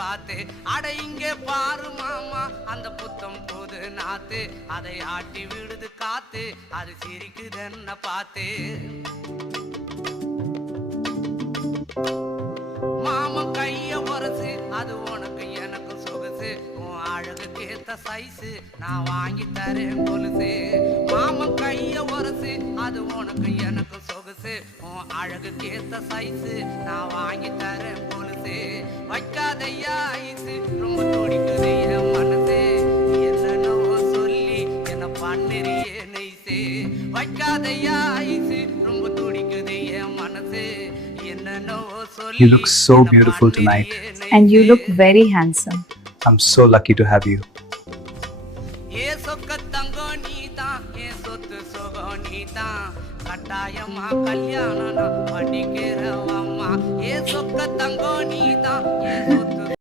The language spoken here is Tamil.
பார்த்து அட இங்கே பாரு மாமா அந்த புத்தம் புது நாத்து அதை ஆட்டி விடுது காத்து அது சிரிக்குதுன்ன பார்த்து மாமன் கைய உரசு அது உனக்கு எனக்கு சொகுசு உன் அழகுக்கு ஏத்த சைஸு நான் வாங்கி தரேன் கொலுசு மாமன் கைய உரசு அது உனக்கு எனக்கு சொகுசு உன் அழகுக்கு ஏத்த சைஸு நான் வாங்கி தரேன் கொலுசு வைக்காதையா ஐசு ரொம்ப துடிக்குது என் மனசு என்னோ சொல்லி என்ன பண்ணிறியே நெய்சு வைக்காதையா ஐசு ரொம்ப துடிக்குது என் மனசு You look so beautiful tonight. And you look very handsome. I'm so lucky to have you. ஏ சொக்க தங்கம் நீதான் ஏ சொத்து சொகம் நீதான் கட்டாயமா கல்யாணம் நான் பண்ணிக்கிறவம்மா ஏ சொக்க தங்கம் நீதான் ஏ சொத்து